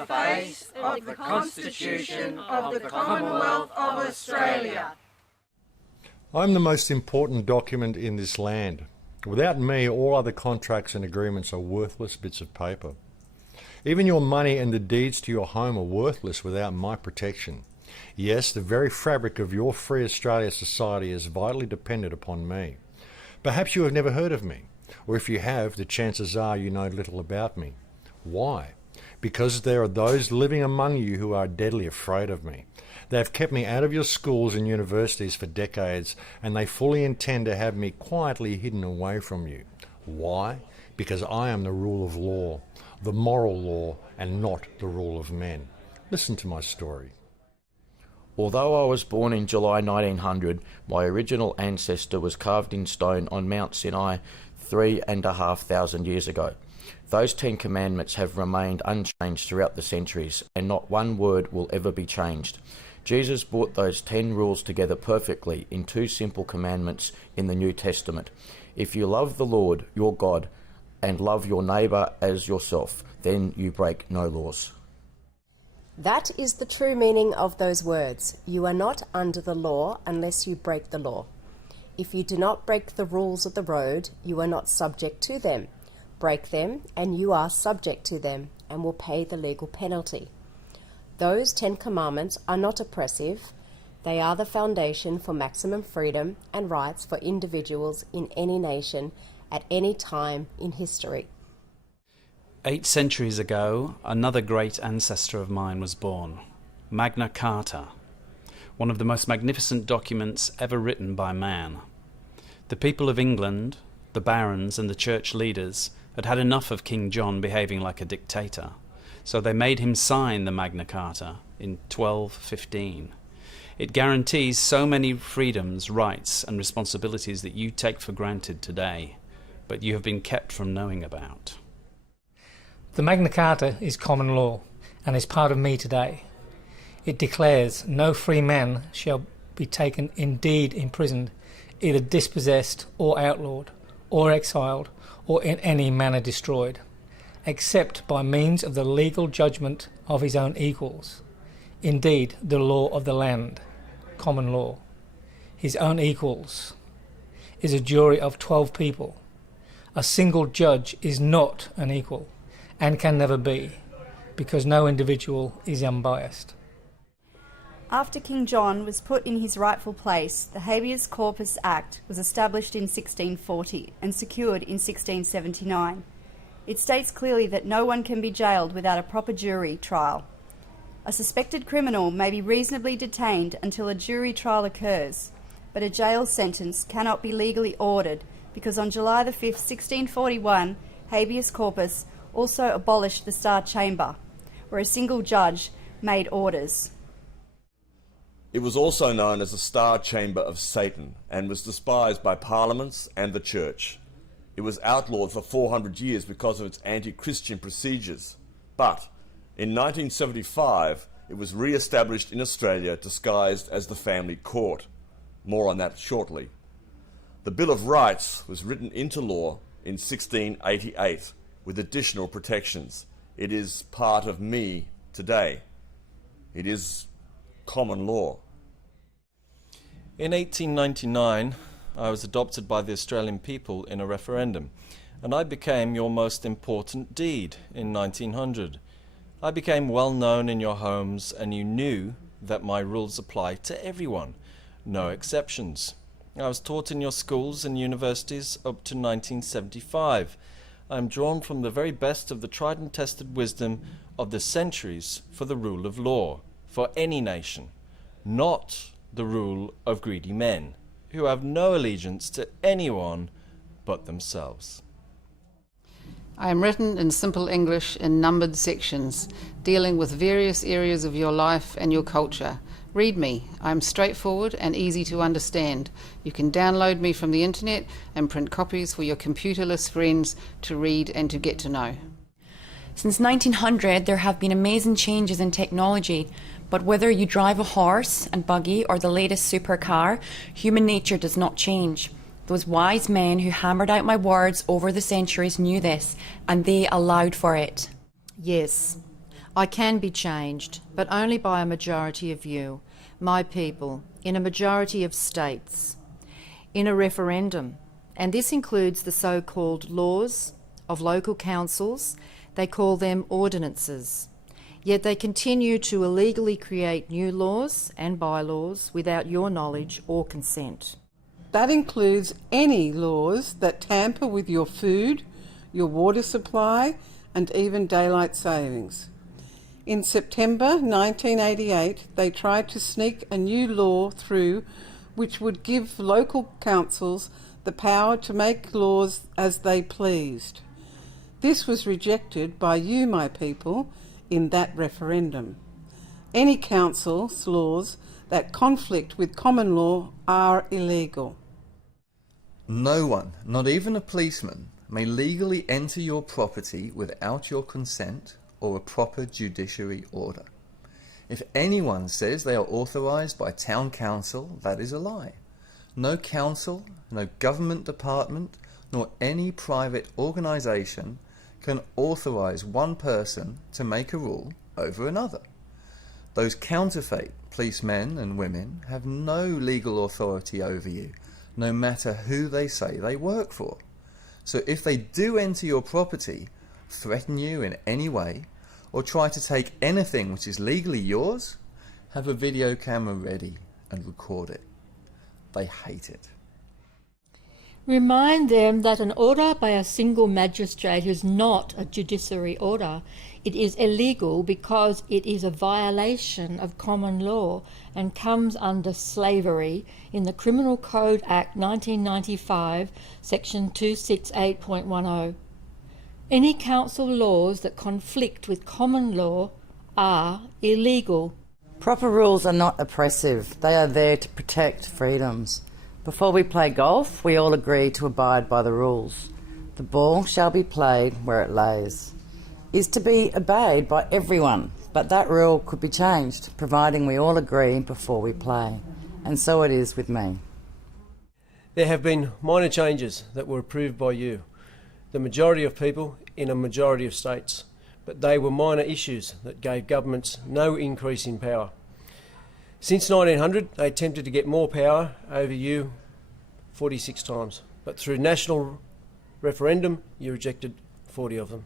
of the face of the Constitution of the Commonwealth of Australia. I am the most important document in this land. Without me, all other contracts and agreements are worthless bits of paper. Even your money and the deeds to your home are worthless without my protection. Yes, the very fabric of your free Australia society is vitally dependent upon me. Perhaps you have never heard of me, or if you have, the chances are you know little about me. Why? Because there are those living among you who are deadly afraid of me. They have kept me out of your schools and universities for decades, and they fully intend to have me quietly hidden away from you. Why? Because I am the rule of law, the moral law, and not the rule of men. Listen to my story. Although I was born in July 1900, my original ancestor was carved in stone on Mount Sinai 3,500 years ago. Those 10 commandments have remained unchanged throughout the centuries, and not one word will ever be changed. Jesus brought those 10 rules together perfectly in 2 simple commandments in the New Testament. If you love the Lord, your God, and love your neighbour as yourself, then you break no laws. That is the true meaning of those words. You are not under the law unless you break the law. If you do not break the rules of the road, you are not subject to them. Break them, and you are subject to them, and will pay the legal penalty. Those 10 commandments are not oppressive. They are the foundation for maximum freedom and rights for individuals in any nation at any time in history. 8 centuries ago, another great ancestor of mine was born, Magna Carta, one of the most magnificent documents ever written by man. The people of England, the barons and the church leaders had had enough of King John behaving like a dictator, so they made him sign the Magna Carta in 1215. It guarantees so many freedoms, rights and responsibilities that you take for granted today, but you have been kept from knowing about. The Magna Carta is common law and is part of me today. It declares no free man shall be taken, indeed imprisoned, either dispossessed or outlawed, or exiled, or in any manner destroyed, except by means of the legal judgment of his own equals. Indeed, the law of the land, common law, his own equals, is a jury of 12 people. A single judge is not an equal, and can never be, because no individual is unbiased. After King John was put in his rightful place, the Habeas Corpus Act was established in 1640 and secured in 1679. It states clearly that no one can be jailed without a proper jury trial. A suspected criminal may be reasonably detained until a jury trial occurs, but a jail sentence cannot be legally ordered because on July the 5th, 1641, Habeas Corpus also abolished the Star Chamber, where a single judge made orders. It was also known as the Star Chamber of Satan and was despised by parliaments and the church. It was outlawed for 400 years because of its anti-Christian procedures. But in 1975, it was re-established in Australia disguised as the family court. More on that shortly. The Bill of Rights was written into law in 1688 with additional protections. It is part of me today. It is common law. In 1899, I was adopted by the Australian people in a referendum, and I became your most important deed in 1900. I became well known in your homes, and you knew that my rules apply to everyone, no exceptions. I was taught in your schools and universities up to 1975. I am drawn from the very best of the tried and tested wisdom of the centuries for the rule of law, for any nation, not the rule of greedy men, who have no allegiance to anyone but themselves. I am written in simple English in numbered sections, dealing with various areas of your life and your culture. Read me. I am straightforward and easy to understand. You can download me from the internet and print copies for your computerless friends to read and to get to know. Since 1900, there have been amazing changes in technology, but whether you drive a horse and buggy or the latest supercar, human nature does not change. Those wise men who hammered out my words over the centuries knew this, and they allowed for it. Yes, I can be changed, but only by a majority of you, my people, in a majority of states, in a referendum. And this includes the so-called laws of local councils. They call them ordinances. Yet they continue to illegally create new laws and bylaws without your knowledge or consent. That includes any laws that tamper with your food, your water supply, and even daylight savings. In September 1988, they tried to sneak a new law through which would give local councils the power to make laws as they pleased. This was rejected by you, my people, in that referendum. Any council's laws that conflict with common law are illegal. No one, not even a policeman, may legally enter your property without your consent or a proper judiciary order. If anyone says they are authorised by town council, that is a lie. No council, no government department, nor any private organisation can authorise one person to make a rule over another. Those counterfeit policemen and women have no legal authority over you, no matter who they say they work for. So if they do enter your property, threaten you in any way, or try to take anything which is legally yours, have a video camera ready and record it. They hate it. Remind them that an order by a single magistrate is not a judiciary order. It is illegal because it is a violation of common law and comes under slavery in the Criminal Code Act 1995, section 268.10. Any council laws that conflict with common law are illegal. Proper rules are not oppressive. They are there to protect freedoms. Before we play golf, we all agree to abide by the rules. The ball shall be played where it lays. Is to be obeyed by everyone, but that rule could be changed, providing we all agree before we play. And so it is with me. There have been minor changes that were approved by you, the majority of people in a majority of states, but they were minor issues that gave governments no increase in power. Since 1900, they attempted to get more power over you 46 times, but through national referendum, you rejected 40 of them.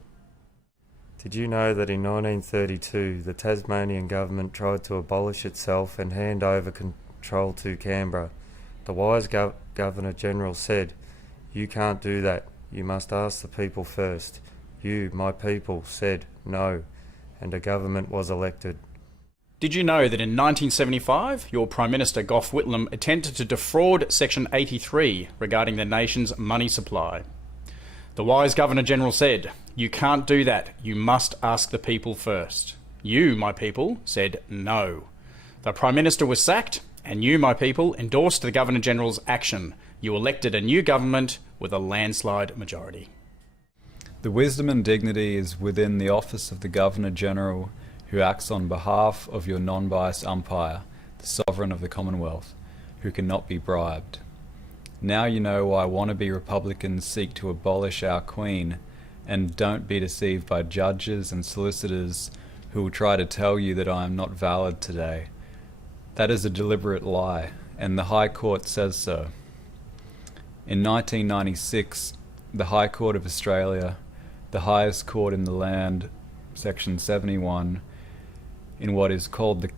Did you know that in 1932, the Tasmanian government tried to abolish itself and hand over control to Canberra? The wise Governor-General said, "You can't do that. You must ask the people first." You, my people, said no, and a government was elected. Did you know that in 1975, your Prime Minister Gough Whitlam attempted to defraud Section 83 regarding the nation's money supply? The wise Governor-General said, "You can't do that. You must ask the people first." You, my people, said no. The Prime Minister was sacked, and you, my people, endorsed the Governor-General's action. You elected a new government with a landslide majority. The wisdom and dignity is within the office of the Governor-General, who acts on behalf of your non-biased umpire, the Sovereign of the Commonwealth, who cannot be bribed. Now you know why wannabe Republicans seek to abolish our Queen, and don't be deceived by judges and solicitors who will try to tell you that I am not valid today. That is a deliberate lie, and the High Court says so. In 1996, the High Court of Australia, the highest court in the land, Section 71, in what is called the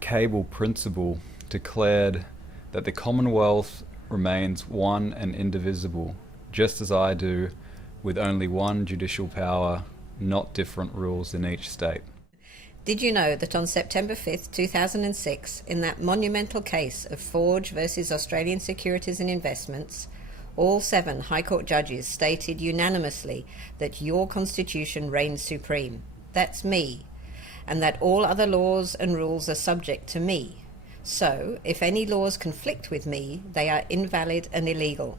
Cable Principle, declared that the Commonwealth remains one and indivisible, just as I do, with only one judicial power, not different rules in each state. Did you know that on September 5th, 2006, in that monumental case of Forge versus Australian Securities and Investments, all 7 High Court judges stated unanimously that your Constitution reigns supreme, that's me, and that all other laws and rules are subject to me. So, if any laws conflict with me, they are invalid and illegal.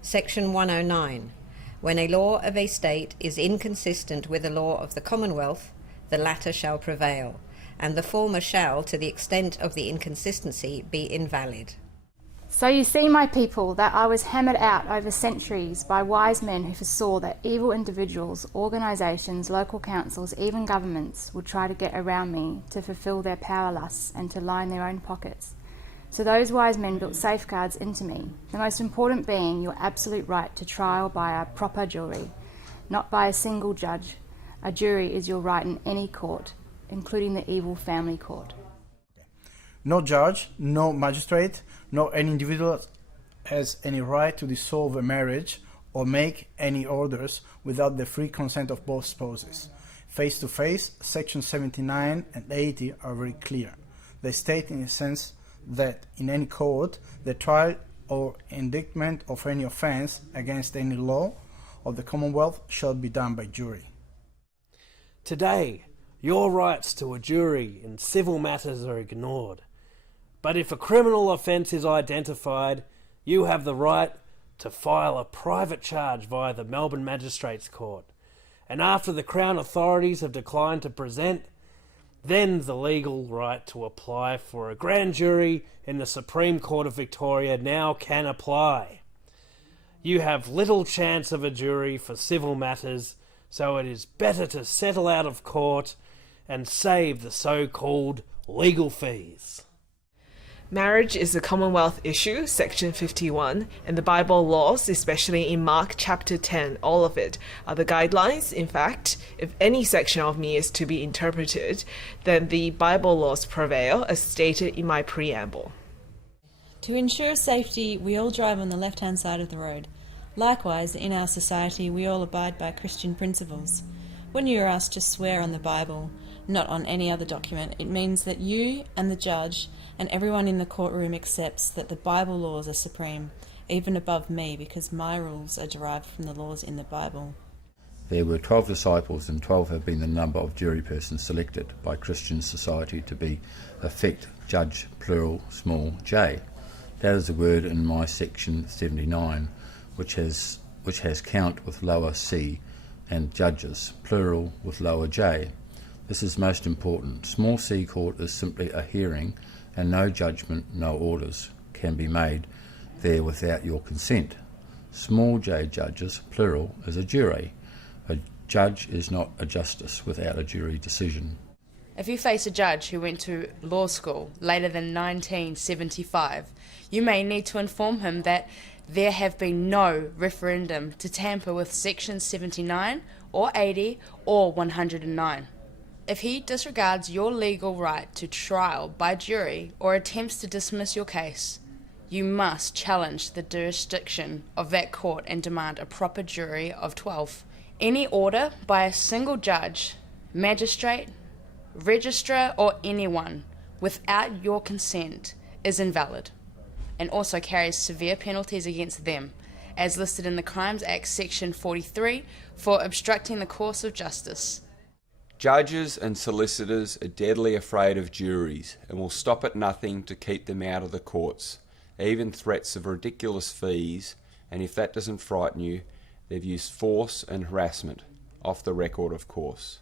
Section 109. When a law of a state is inconsistent with a law of the Commonwealth, the latter shall prevail, and the former shall, to the extent of the inconsistency, be invalid. So you see, my people, that I was hammered out over centuries by wise men who foresaw that evil individuals, organisations, local councils, even governments would try to get around me to fulfil their power lusts and to line their own pockets. So those wise men built safeguards into me, the most important being your absolute right to trial by a proper jury, not by a single judge. A jury is your right in any court, including the evil family court. No judge, no magistrate, nor any individual has any right to dissolve a marriage or make any orders without the free consent of both spouses. Face to face, Section 79 and 80 are very clear. They state in a sense that in any court, the trial or indictment of any offence against any law of the Commonwealth shall be done by jury. Today, your rights to a jury in civil matters are ignored. But if a criminal offence is identified, you have the right to file a private charge via the Melbourne Magistrates Court. And after the Crown authorities have declined to present, then the legal right to apply for a grand jury in the Supreme Court of Victoria now can apply. You have little chance of a jury for civil matters, so it is better to settle out of court and save the so-called legal fees. Marriage is a Commonwealth issue, Section 51, and the Bible laws, especially in Mark chapter 10, all of it, are the guidelines. In fact, if any section of me is to be interpreted, then the Bible laws prevail, as stated in my preamble. To ensure safety, we all drive on the left-hand side of the road. Likewise, in our society, we all abide by Christian principles. When you are asked to swear on the Bible, not on any other document, it means that you and the judge and everyone in the courtroom accepts that the Bible laws are supreme, even above me, because my rules are derived from the laws in the Bible. There were 12 disciples, and 12 have been the number of jury persons selected by Christian society to be effect judge, plural, small j. That is a word in my section 79, which has count with lower c, and judges, plural, with lower j. This is most important. Small c court is simply a hearing, and no judgment, no orders can be made there without your consent. Small j judges, plural, is a jury. A judge is not a justice without a jury decision. If you face a judge who went to law school later than 1975, you may need to inform him that there have been no referendum to tamper with Section 79 or 80 or 109. If he disregards your legal right to trial by jury or attempts to dismiss your case, you must challenge the jurisdiction of that court and demand a proper jury of 12. Any order by a single judge, magistrate, registrar or anyone without your consent is invalid and also carries severe penalties against them, as listed in the Crimes Act Section 43 for obstructing the course of justice. Judges and solicitors are deadly afraid of juries and will stop at nothing to keep them out of the courts, even threats of ridiculous fees, and if that doesn't frighten you, they've used force and harassment, off the record of course.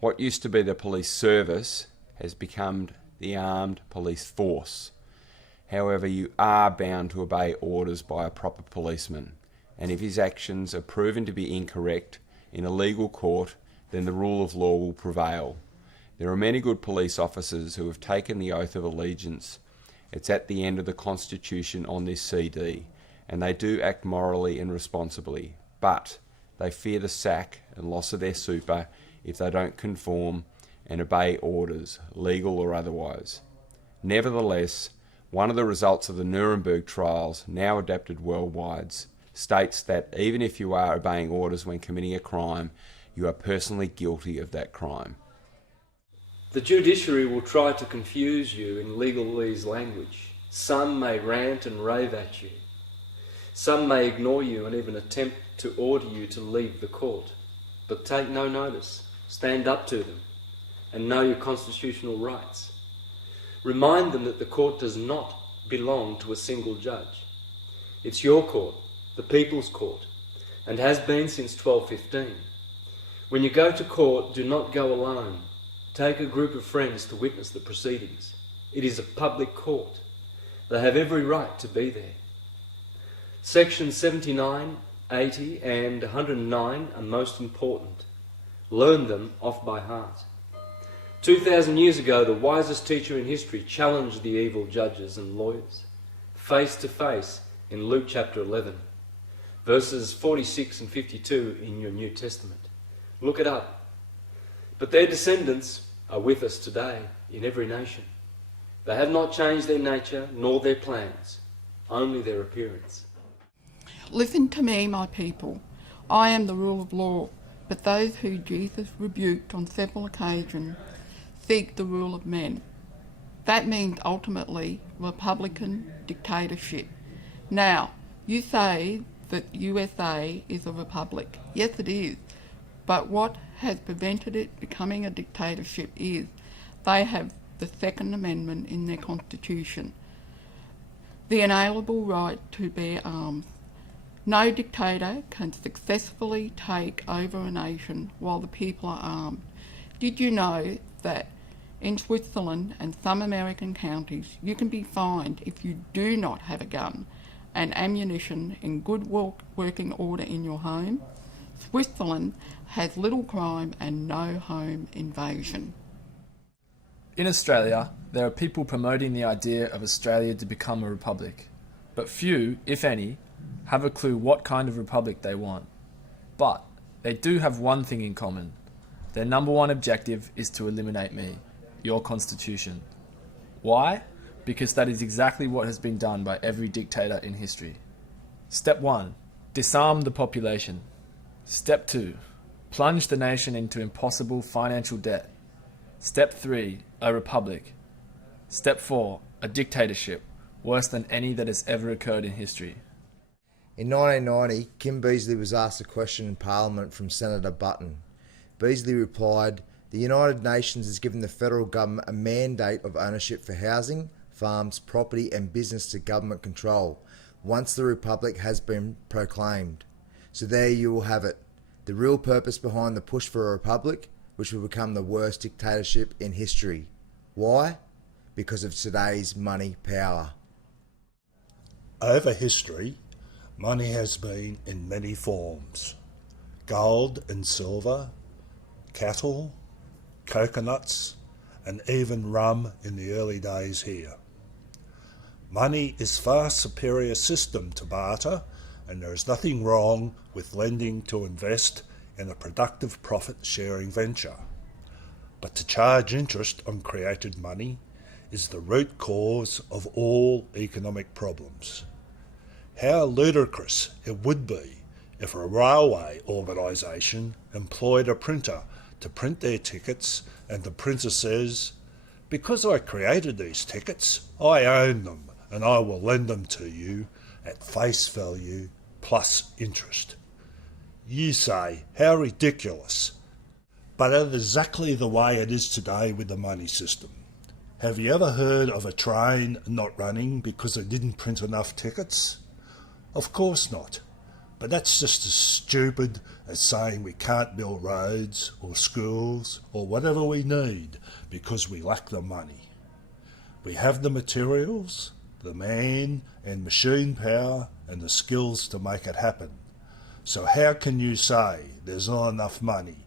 What used to be the police service has become the armed police force. However, you are bound to obey orders by a proper policeman, and if his actions are proven to be incorrect in a legal court, then the rule of law will prevail. There are many good police officers who have taken the oath of allegiance. It's at the end of the Constitution on this CD, and they do act morally and responsibly, but they fear the sack and loss of their super if they don't conform and obey orders, legal or otherwise. Nevertheless, one of the results of the Nuremberg trials, now adapted worldwide, states that even if you are obeying orders when committing a crime, you are personally guilty of that crime. The judiciary will try to confuse you in legalese language. Some may rant and rave at you. Some may ignore you and even attempt to order you to leave the court. But take no notice. Stand up to them and know your constitutional rights. Remind them that the court does not belong to a single judge. It's your court, the people's court, and has been since 1215. When you go to court, do not go alone. Take a group of friends to witness the proceedings. It is a public court, They have every right to be there. Sections 79, 80 and 109 are most important. Learn them off by heart. 2,000 years ago, the wisest teacher in history challenged the evil judges and lawyers, face to face, in Luke chapter 11, verses 46 and 52 in your New Testament. Look it up. But their descendants are with us today in every nation. They have not changed their nature nor their plans, only their appearance. Listen to me, my people. I am the rule of law, but those who Jesus rebuked on several occasions seek the rule of men. That means ultimately Republican dictatorship. Now, you say that USA is a republic. Yes, it is. But what has prevented it becoming a dictatorship is they have the Second Amendment in their constitution, the inalienable right to bear arms. No dictator can successfully take over a nation while the people are armed. Did you know that in Switzerland and some American counties you can be fined if you do not have a gun and ammunition in good working order in your home? Switzerland has little crime and no home invasion. In Australia, there are people promoting the idea of Australia to become a republic, but few, if any, have a clue what kind of republic they want. But they do have one thing in common. Their number one objective is to eliminate me, your constitution. Why? Because that is exactly what has been done by every dictator in history. Step 1. Disarm the population. Step 2. Plunge the nation into impossible financial debt. Step 3. A republic. Step 4. A dictatorship, worse than any that has ever occurred in history. In 1990, Kim Beazley was asked a question in Parliament from Senator Button. Beazley replied, "The United Nations has given the federal government a mandate of ownership for housing, farms, property and business to government control, once the Republic has been proclaimed. So there you will have it, the real purpose behind the push for a Republic, which will become the worst dictatorship in history. Why? Because of today's money power." Over history, money has been in many forms. Gold and silver, cattle, coconuts, and even rum in the early days here. Money is a far superior system to barter, and there is nothing wrong with lending to invest in a productive profit-sharing venture. But to charge interest on created money is the root cause of all economic problems. How ludicrous it would be if a railway organisation employed a printer to print their tickets and the printer says, "Because I created these tickets, I own them and I will lend them to you at face value plus interest." You say, how ridiculous. But it is exactly the way it is today with the money system. Have you ever heard of a train not running because it didn't print enough tickets? Of course not. But that's just as stupid as saying we can't build roads or schools or whatever we need because we lack the money. We have the materials, the man and machine power and the skills to make it happen. So how can you say there's not enough money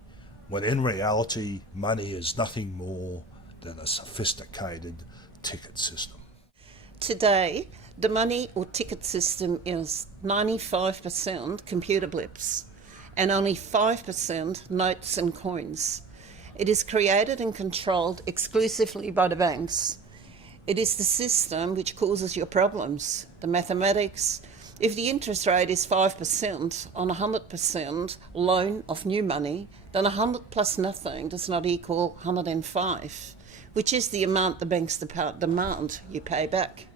when in reality money is nothing more than a sophisticated ticket system? Today, the money or ticket system is 95% computer blips and only 5% notes and coins. It is created and controlled exclusively by the banks. It is the system which causes your problems, the mathematics. If the interest rate is 5% on 100% loan of new money, then 100 plus nothing does not equal 105, which is the amount the banks demand you pay back.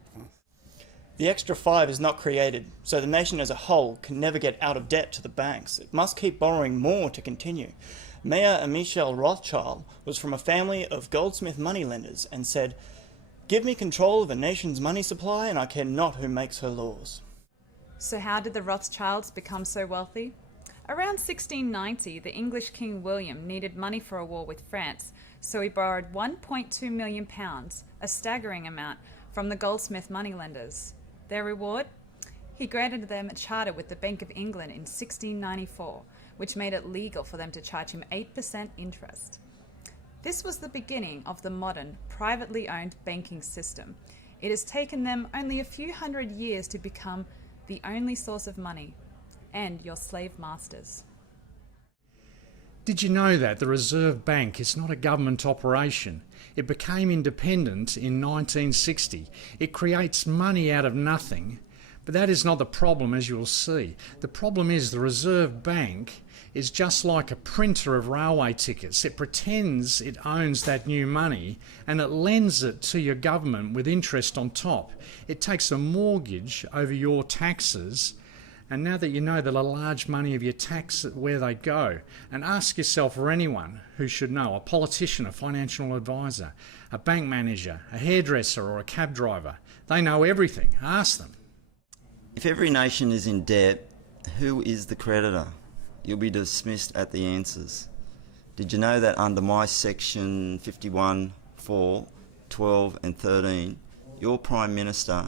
The extra 5 is not created, so the nation as a whole can never get out of debt to the banks. It must keep borrowing more to continue. Mayor Michelle Rothschild was from a family of goldsmith moneylenders and said, "Give me control of a nation's money supply and I care not who makes her laws." So how did the Rothschilds become so wealthy? Around 1690, the English King William needed money for a war with France, so he borrowed £1.2 million, a staggering amount, from the Goldsmith moneylenders. Their reward? He granted them a charter with the Bank of England in 1694, which made it legal for them to charge him 8% interest. This was the beginning of the modern, privately owned banking system. It has taken them only a few hundred years to become the only source of money, and your slave masters. Did you know that the Reserve Bank is not a government operation? It became independent in 1960. It creates money out of nothing, but that is not the problem, as you'll see. The problem is the Reserve Bank is just like a printer of railway tickets. It pretends it owns that new money and it lends it to your government with interest on top. It takes a mortgage over your taxes, and now that you know that a large money of your tax, where they go, and ask yourself or anyone who should know, a politician, a financial advisor, a bank manager, a hairdresser or a cab driver, they know everything. Ask them. If every nation is in debt, who is the creditor? You'll be dismissed at the answers. Did you know that under my section 51, 4, 12 and 13, your Prime Minister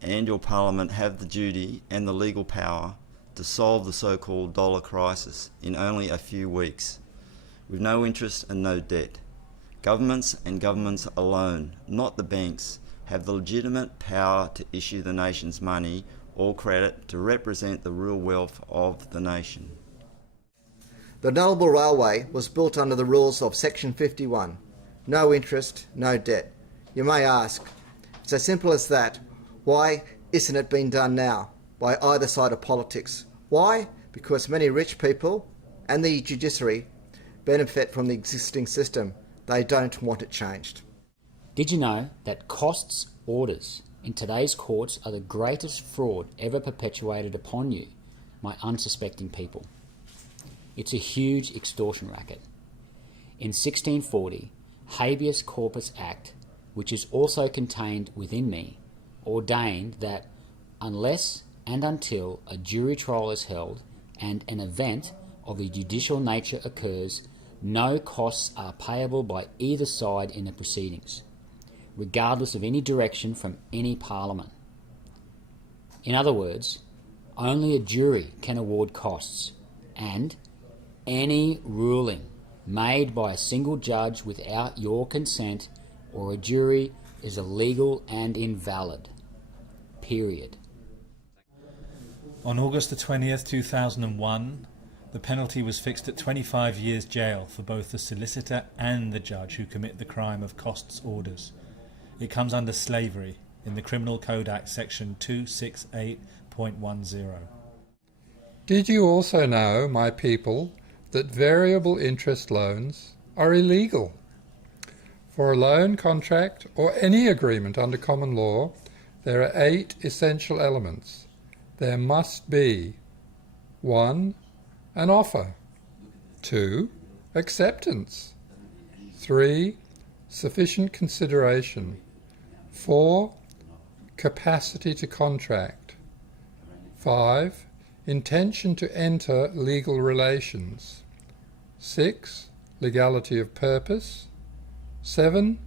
and your Parliament have the duty and the legal power to solve the so-called dollar crisis in only a few weeks, with no interest and no debt. Governments and governments alone, not the banks, have the legitimate power to issue the nation's money or credit to represent the real wealth of the nation. The Nullarbor Railway was built under the rules of Section 51. No interest, no debt. You may ask, it's as simple as that. Why isn't it being done now by either side of politics? Why? Because many rich people and the judiciary benefit from the existing system. They don't want it changed. Did you know that costs orders in today's courts are the greatest fraud ever perpetuated upon you, my unsuspecting people? It's a huge extortion racket. In 1640, Habeas Corpus Act, which is also contained within me, ordained that unless and until a jury trial is held and an event of a judicial nature occurs, no costs are payable by either side in the proceedings, regardless of any direction from any parliament. In other words, only a jury can award costs, and any ruling made by a single judge without your consent or a jury is illegal and invalid. Period. On August the 20th, 2001, the penalty was fixed at 25 years jail for both the solicitor and the judge who commit the crime of costs orders. It comes under slavery in the Criminal Code Act section 268.10. Did you also know, my people, that variable interest loans are illegal? For a loan contract or any agreement under common law, there are 8 essential elements. There must be 1. An offer. 2. Acceptance. 3. Sufficient consideration. 4. Capacity to contract. 5. Intention to enter legal relations. 6. Legality of purpose. 7.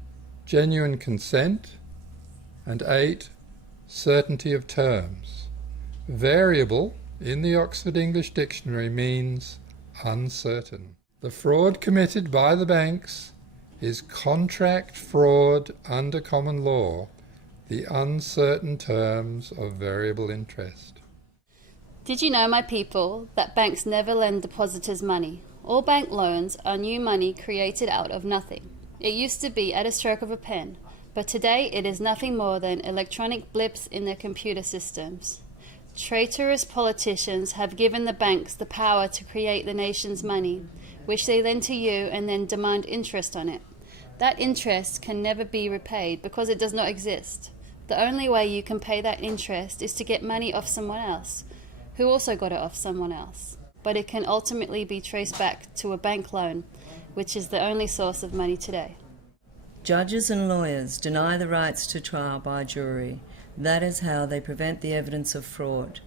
Genuine consent. And 8. Certainty of terms. Variable in the Oxford English Dictionary means uncertain. The fraud committed by the banks is contract fraud under common law, the uncertain terms of variable interest. Did you know, my people, that banks never lend depositors money? All bank loans are new money created out of nothing. It used to be at a stroke of a pen, but today it is nothing more than electronic blips in their computer systems. Traitorous politicians have given the banks the power to create the nation's money, which they lend to you and then demand interest on it. That interest can never be repaid because it does not exist. The only way you can pay that interest is to get money off someone else, who also got it off someone else. But it can ultimately be traced back to a bank loan, which is the only source of money today. Judges and lawyers deny the rights to trial by jury. That is how they prevent the evidence of fraud.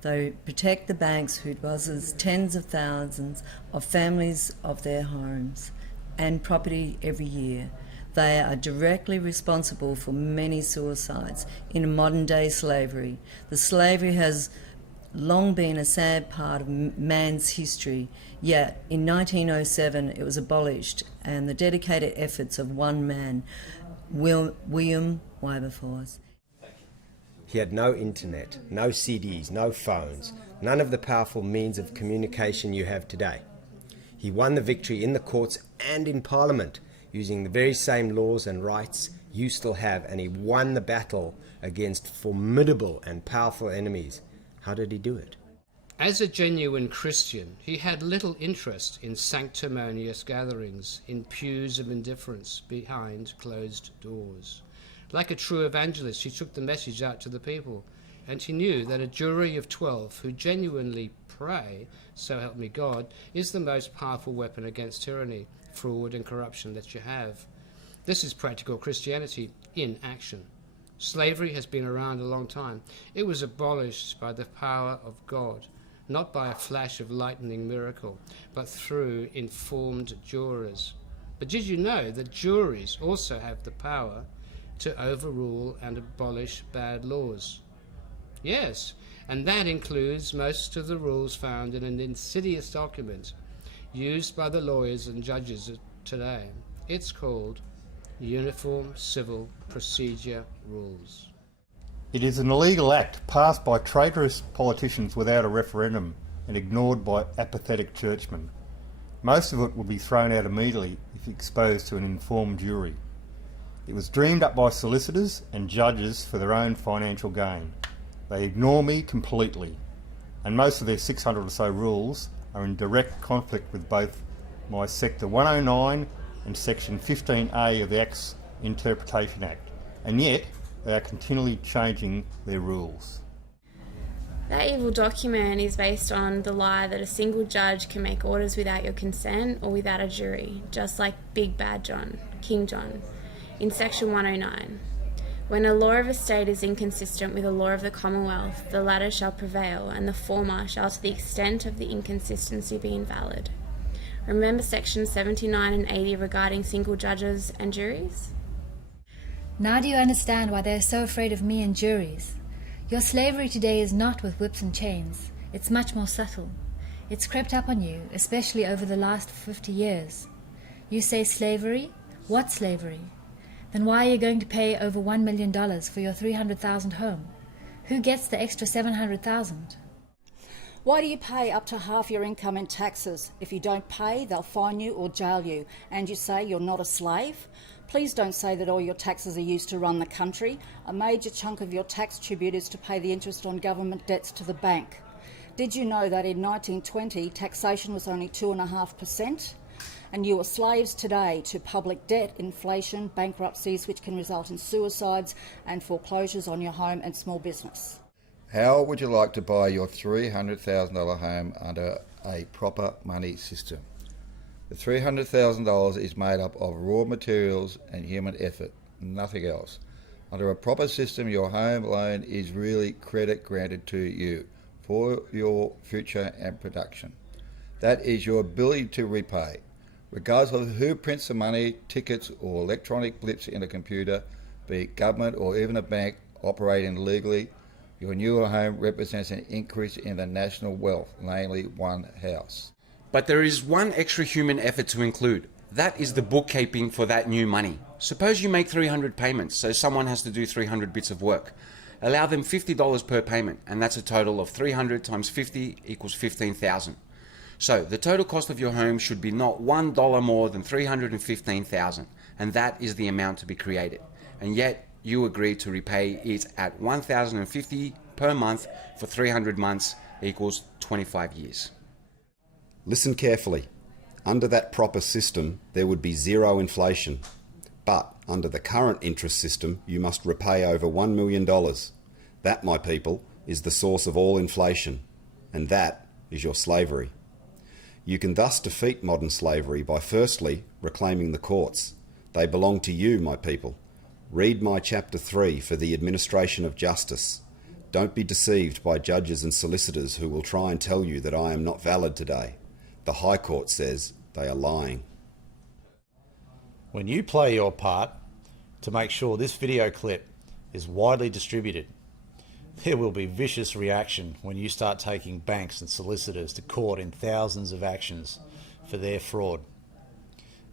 They protect the banks who possess tens of thousands of families of their homes and property every year. They are directly responsible for many suicides in modern-day slavery. The slavery has long been a sad part of man's history, yet in 1907 it was abolished, and the dedicated efforts of one man, William Wilberforce. He had no internet, no CDs, no phones, none of the powerful means of communication you have today. He won the victory in the courts and in Parliament, using the very same laws and rights you still have, and he won the battle against formidable and powerful enemies. How did he do it? As a genuine Christian, he had little interest in sanctimonious gatherings, in pews of indifference behind closed doors. Like a true evangelist, he took the message out to the people, and he knew that a jury of 12 who genuinely pray, so help me God, is the most powerful weapon against tyranny, fraud and corruption that you have. This is practical Christianity in action. Slavery has been around a long time. It was abolished by the power of God, not by a flash of lightning miracle, but through informed jurors. But did you know that juries also have the power to overrule and abolish bad laws? Yes, and that includes most of the rules found in an insidious document used by the lawyers and judges today. It's called Uniform Civil Procedure Rules. It is an illegal act passed by traitorous politicians without a referendum and ignored by apathetic churchmen. Most of it will be thrown out immediately if exposed to an informed jury. It was dreamed up by solicitors and judges for their own financial gain. They ignore me completely, and most of their 600 or so rules are in direct conflict with both my Sector 109 and Section 15A of the Act's Interpretation Act, and yet they are continually changing their rules. That evil document is based on the lie that a single judge can make orders without your consent or without a jury, just like Big Bad John, King John, in Section 109. When a law of a state is inconsistent with a law of the Commonwealth, the latter shall prevail, and the former shall to the extent of the inconsistency be invalid. Remember Sections 79 and 80 regarding single judges and juries? Now do you understand why they're so afraid of me and juries? Your slavery today is not with whips and chains. It's much more subtle. It's crept up on you, especially over the last 50 years. You say slavery? What slavery? Then why are you going to pay over $1 million for your $300,000 home? Who gets the extra $700,000? Why do you pay up to half your income in taxes? If you don't pay, they'll fine you or jail you. And you say you're not a slave? Please don't say that all your taxes are used to run the country. A major chunk of your tax tribute is to pay the interest on government debts to the bank. Did you know that in 1920 taxation was only 2.5%? And you are slaves today to public debt, inflation, bankruptcies, which can result in suicides and foreclosures on your home and small business. How would you like to buy your $300,000 home under a proper money system? The $300,000 is made up of raw materials and human effort, nothing else. Under a proper system, your home loan is really credit granted to you for your future and production. That is your ability to repay. Regardless of who prints the money, tickets or electronic blips in a computer, be it government or even a bank operating legally, your new home represents an increase in the national wealth, namely one house. But there is one extra human effort to include. That is the bookkeeping for that new money. Suppose you make 300 payments, so someone has to do 300 bits of work. Allow them $50 per payment, and that's a total of 300 times 50 equals 15,000. So the total cost of your home should be not $1 more than $315,000, and that is the amount to be created. And yet you agree to repay it at $1,050 per month for 300 months equals 25 years. Listen carefully. Under that proper system, there would be zero inflation. But under the current interest system, you must repay over $1 million. That, my people, is the source of all inflation, and that is your slavery. You can thus defeat modern slavery by firstly reclaiming the courts. They belong to you, my people. Read my chapter 3 for the administration of justice. Don't be deceived by judges and solicitors who will try and tell you that I am not valid today. The High Court says they are lying. when you play your part to make sure this video clip is widely distributed, there will be vicious reaction when you start taking banks and solicitors to court in thousands of actions for their fraud.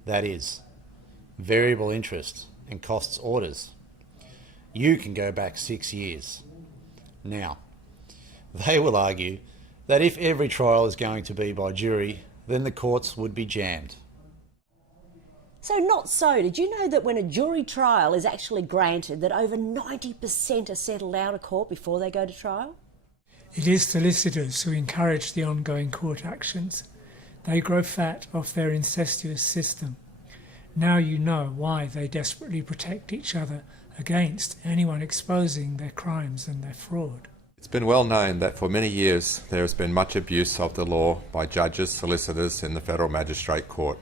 That is, variable interest and costs orders. You can go back 6 years. Now, they will argue that if every trial is going to be by jury, then the courts would be jammed. So not so. Did you know that when a jury trial is actually granted, that over 90% are settled out of court before they go to trial? It is solicitors who encourage the ongoing court actions. They grow fat off their incestuous system. Now you know why they desperately protect each other against anyone exposing their crimes and their fraud. It's been well known that for many years there has been much abuse of the law by judges, solicitors in the Federal Magistrate Court,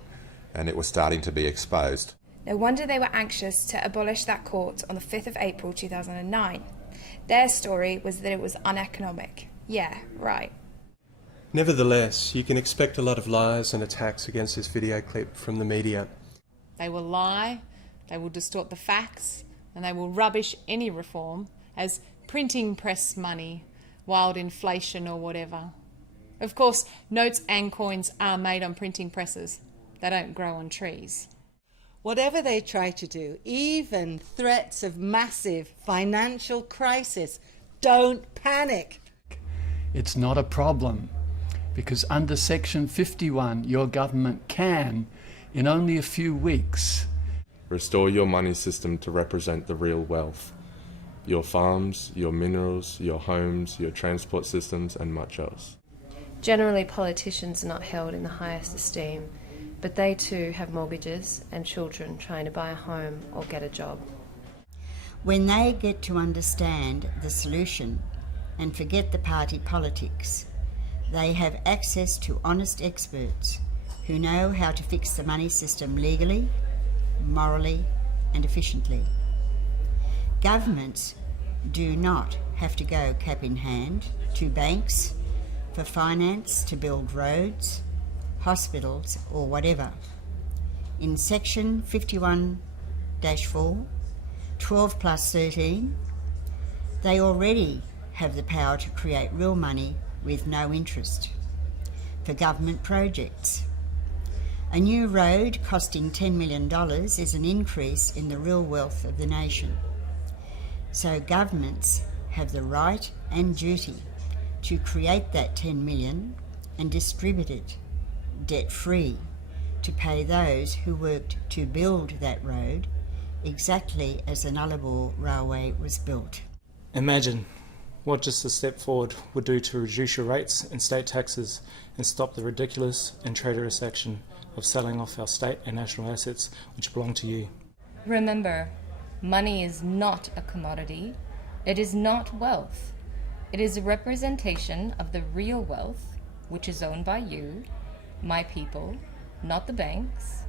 and it was starting to be exposed. No wonder they were anxious to abolish that court on the 5th of April 2009. Their story was that it was uneconomic. Yeah, right. Nevertheless, you can expect a lot of lies and attacks against this video clip from the media. They will lie, they will distort the facts, and they will rubbish any reform as printing press money, wild inflation or whatever. Of course, notes and coins are made on printing presses. They don't grow on trees. Whatever they try to do, even threats of massive financial crisis, don't panic. It's not a problem, because under Section 51 your government can, in only a few weeks, Restore your money system to represent the real wealth. Your farms, your minerals, your homes, your transport systems, and much else. Generally, politicians are not held in the highest esteem, but they too have mortgages and children trying to buy a home or get a job. When they get to understand the solution and forget the party politics, they have access to honest experts who know how to fix the money system legally, morally, and efficiently. Governments do not have to go cap in hand to banks for finance to build roads, hospitals, or whatever. In Section 51-4, 12 plus 13, they already have the power to create real money with no interest for government projects. A new road costing $10 million is an increase in the real wealth of the nation. So governments have the right and duty to create that 10 million and distribute it debt-free to pay those who worked to build that road exactly as the Nullarbor Railway was built. Imagine what just a step forward would do to reduce your rates and state taxes and stop the ridiculous and traitorous action of selling off our state and national assets which belong to you. Remember, money is not a commodity. It is not wealth. It is a representation of the real wealth, which is owned by you, my people, not the banks.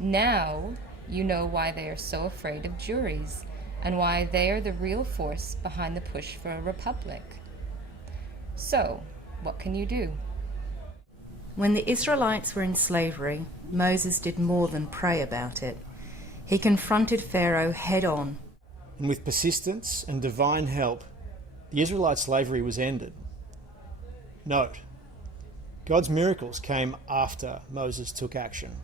Now you know why they are so afraid of juries and why they are the real force behind the push for a republic. So, what can you do? When the Israelites were in slavery, Moses did more than pray about it. He confronted Pharaoh head on. And with persistence and divine help, the Israelite slavery was ended. Note, God's miracles came after Moses took action.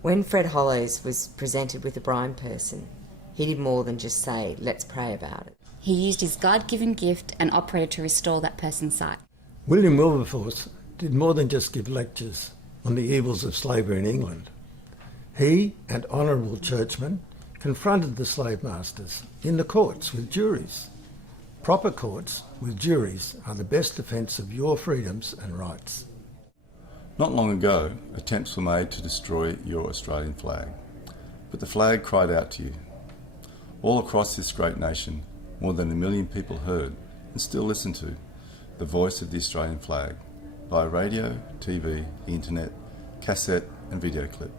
When Fred Hollows was presented with a blind person, he did more than just say, let's pray about it. He used his God-given gift and operated to restore that person's sight. William Wilberforce did more than just give lectures on the evils of slavery in England. He and honourable churchmen confronted the slave masters in the courts with juries. Proper courts with juries are the best defence of your freedoms and rights. Not long ago, attempts were made to destroy your Australian flag, but the flag cried out to you. All across this great nation, more than 1 million people heard, and still listen to, the voice of the Australian flag, via radio, TV, the internet, cassette and video clip.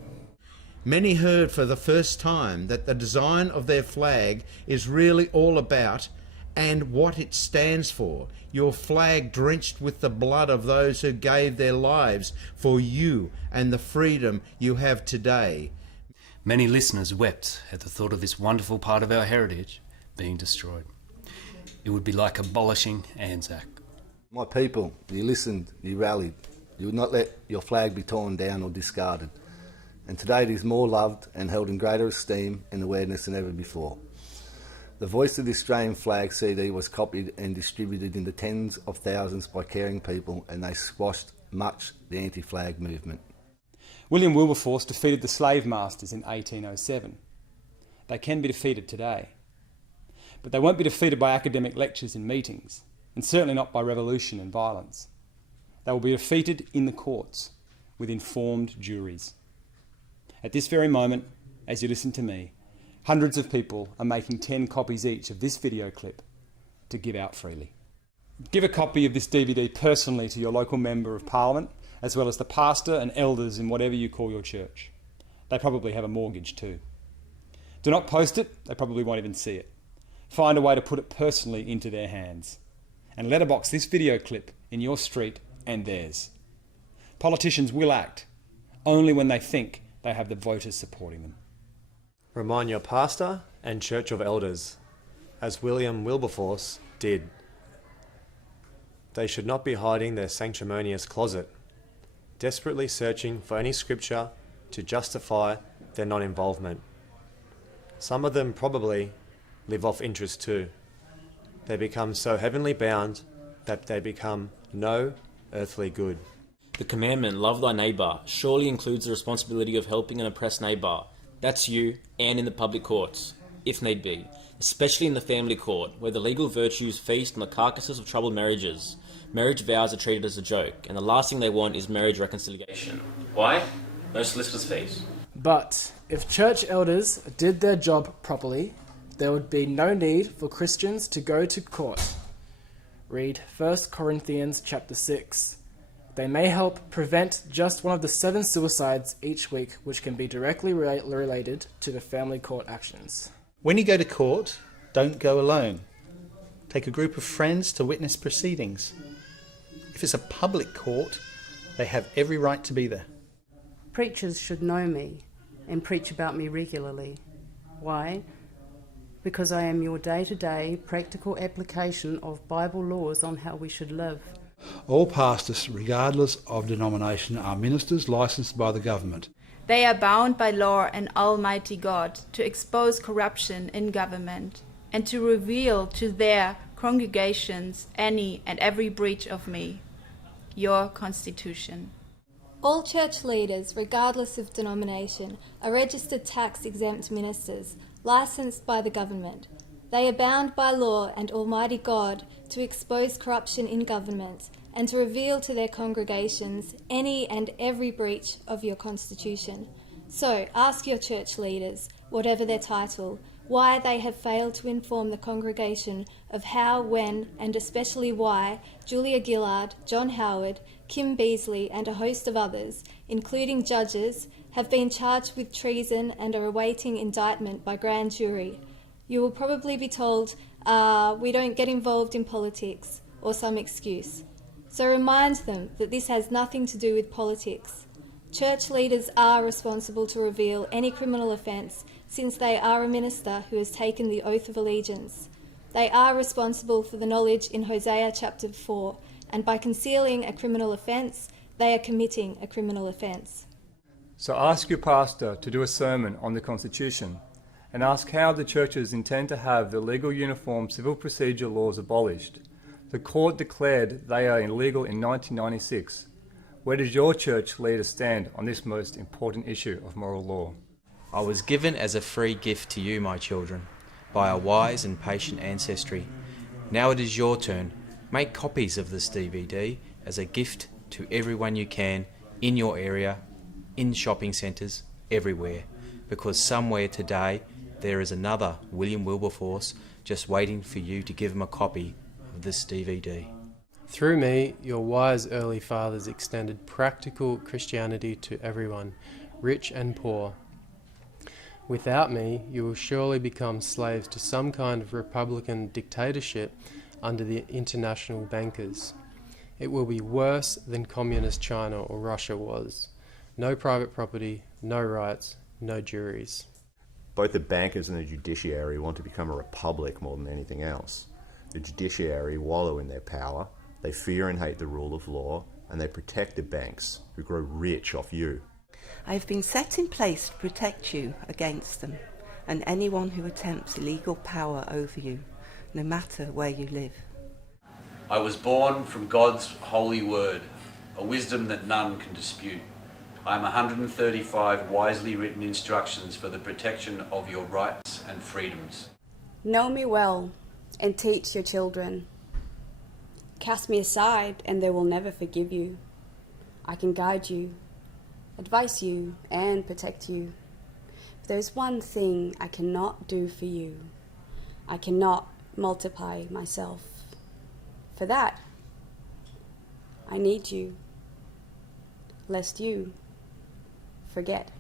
Many heard for the first time that the design of their flag is really all about and what it stands for. Your flag drenched with the blood of those who gave their lives for you and the freedom you have today. Many listeners wept at the thought of this wonderful part of our heritage being destroyed. It would be like abolishing Anzac. My people, you listened, you rallied. You would not let your flag be torn down or discarded. And today it is more loved and held in greater esteem and awareness than ever before. The Voice of the Australian Flag CD was copied and distributed in the tens of thousands by caring people, and they squashed much the anti-flag movement. William Wilberforce defeated the slave masters in 1807. They can be defeated today. But they won't be defeated by academic lectures and meetings, and certainly not by revolution and violence. They will be defeated in the courts with informed juries. At this very moment, as you listen to me, hundreds of people are making 10 copies each of this video clip to give out freely. Give a copy of this DVD personally to your local Member of Parliament, as well as the pastor and elders in whatever you call your church. They probably have a mortgage too. Do not post it, they probably won't even see it. Find a way to put it personally into their hands. And letterbox this video clip in your street and theirs. Politicians will act only when they think they have the voters supporting them. Remind your pastor and church of elders, as William Wilberforce did. They should not be hiding their sanctimonious closet, desperately searching for any scripture to justify their non-involvement. Some of them probably live off interest too. They become so heavenly bound that they become no earthly good. The commandment, love thy neighbour, surely includes the responsibility of helping an oppressed neighbour. That's you, and in the public courts, if need be, especially in the family court, where the legal virtues feast on the carcasses of troubled marriages. Marriage vows are treated as a joke, and the last thing they want is marriage reconciliation. Why? No solicitor's fees. But if church elders did their job properly, there would be no need for Christians to go to court. Read 1 Corinthians chapter 6. They may help prevent just one of the 7 suicides each week, which can be directly related to the family court actions. When you go to court, don't go alone. Take a group of friends to witness proceedings. If it's a public court, they have every right to be there. Preachers should know me and preach about me regularly. Why? Because I am your day-to-day practical application of Bible laws on how we should live. All pastors, regardless of denomination, are ministers licensed by the government. They are bound by law and Almighty God to expose corruption in government and to reveal to their congregations any and every breach of me, your Constitution. All church leaders, regardless of denomination, are registered tax-exempt ministers, licensed by the government. They are bound by law and Almighty God to expose corruption in government and to reveal to their congregations any and every breach of your Constitution. So ask your church leaders, whatever their title, why they have failed to inform the congregation of how, when, and especially why Julia Gillard, John Howard, Kim Beazley and a host of others, including judges, have been charged with treason and are awaiting indictment by grand jury. You will probably be told, we don't get involved in politics, or some excuse. So remind them that this has nothing to do with politics. Church leaders are responsible to reveal any criminal offence since they are a minister who has taken the oath of allegiance. They are responsible for the knowledge in Hosea chapter 4, and by concealing a criminal offence, they are committing a criminal offence. So ask your pastor to do a sermon on the Constitution and ask how the churches intend to have the legal uniform civil procedure laws abolished. The court declared they are illegal in 1996. Where does your church leader stand on this most important issue of moral law? I was given as a free gift to you, my children, by a wise and patient ancestry. Now it is your turn. Make copies of this DVD as a gift to everyone you can in your area, in shopping centres, everywhere, because somewhere today there is another William Wilberforce just waiting for you to give him a copy of this DVD. Through me, your wise early fathers extended practical Christianity to everyone, rich and poor. Without me, you will surely become slaves to some kind of republican dictatorship under the international bankers. It will be worse than communist China or Russia was. No private property, no rights, no juries. Both the bankers and the judiciary want to become a republic more than anything else. The judiciary wallow in their power, they fear and hate the rule of law, and they protect the banks, who grow rich off you. I have been set in place to protect you against them, and anyone who attempts illegal power over you, no matter where you live. I was born from God's holy word, a wisdom that none can dispute. I am 135 wisely written instructions for the protection of your rights and freedoms. Know me well and teach your children. Cast me aside and they will never forgive you. I can guide you, advise you and protect you. But there's one thing I cannot do for you. I cannot multiply myself. For that, I need you, lest you forget.